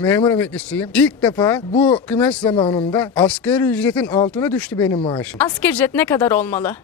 Memur emeklisiyim. İlk defa bu hükümet zamanında asgari ücretin altına düştü benim maaşım. Asgari ücret ne kadar olmalı?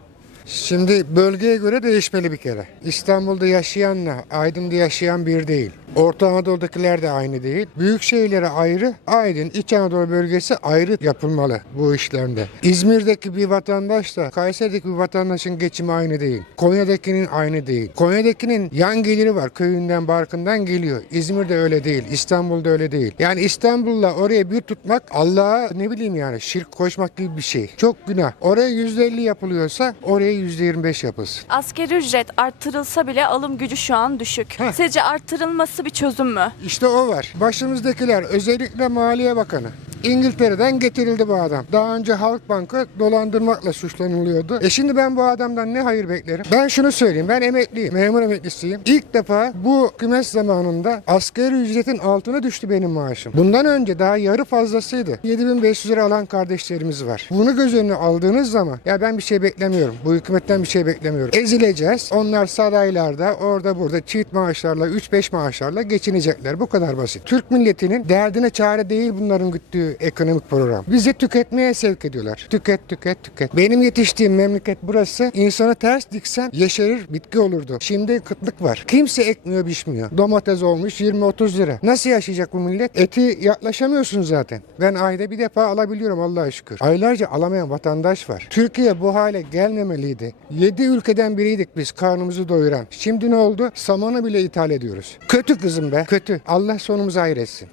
Şimdi bölgeye göre değişmeli bir kere. İstanbul'da yaşayanla Aydın'da yaşayan bir değil. Orta Anadolu'dakiler de aynı değil. Büyük şehirlere ayrı, Aydın, İç Anadolu bölgesi ayrı yapılmalı bu işlemde. İzmir'deki bir vatandaşla Kayseri'deki bir vatandaşın geçimi aynı değil. Konya'dakinin aynı değil. Konya'dakinin yan geliri var. Köyünden, barkından geliyor. İzmir'de öyle değil. İstanbul'da öyle değil. Yani İstanbul'la oraya bir tutmak Allah'a ne bileyim yani şirk koşmak gibi bir şey. Çok günah. Oraya %50 yapılıyorsa oraya %25 yapılsın. Asgari ücret arttırılsa bile alım gücü şu an düşük. Heh. Sizce arttırılması bir çözüm mü? İşte o var. Başımızdakiler özellikle Maliye Bakanı. İngiltere'den getirildi bu adam. Daha önce Halk Banka dolandırmakla suçlanılıyordu. E şimdi ben bu adamdan ne hayır beklerim? Ben şunu söyleyeyim. Ben emekliyim. Memur emeklisiyim. İlk defa bu hükümet zamanında asgari ücretin altına düştü benim maaşım. Bundan önce daha yarı fazlasıydı. 7500 lira alan kardeşlerimiz var. Bunu göz önüne aldığınız zaman ya ben bir şey beklemiyorum. Bu hükümetten bir şey beklemiyorum. Ezileceğiz. Onlar saraylarda orada burada çift maaşlarla 3-5 maaşlarla geçinecekler. Bu kadar basit. Türk milletinin derdine çare değil bunların güttüğü ekonomik program. Bizi tüketmeye sevk ediyorlar. Tüket tüket tüket. Benim yetiştiğim memleket burası. İnsanı ters diksen yeşerir bitki olurdu. Şimdi kıtlık var. Kimse ekmiyor biçmiyor. Domates olmuş 20-30 lira. Nasıl yaşayacak bu millet? Eti yaklaşamıyorsun zaten. Ben ayda bir defa alabiliyorum Allah'a şükür. Aylarca alamayan vatandaş var. Türkiye bu hale gelmemeliydi. 7 ülkeden biriydik biz karnımızı doyuran. Şimdi ne oldu? Samanı bile ithal ediyoruz. Kötü kızım be. Kötü. Allah sonumuzu hayretsin.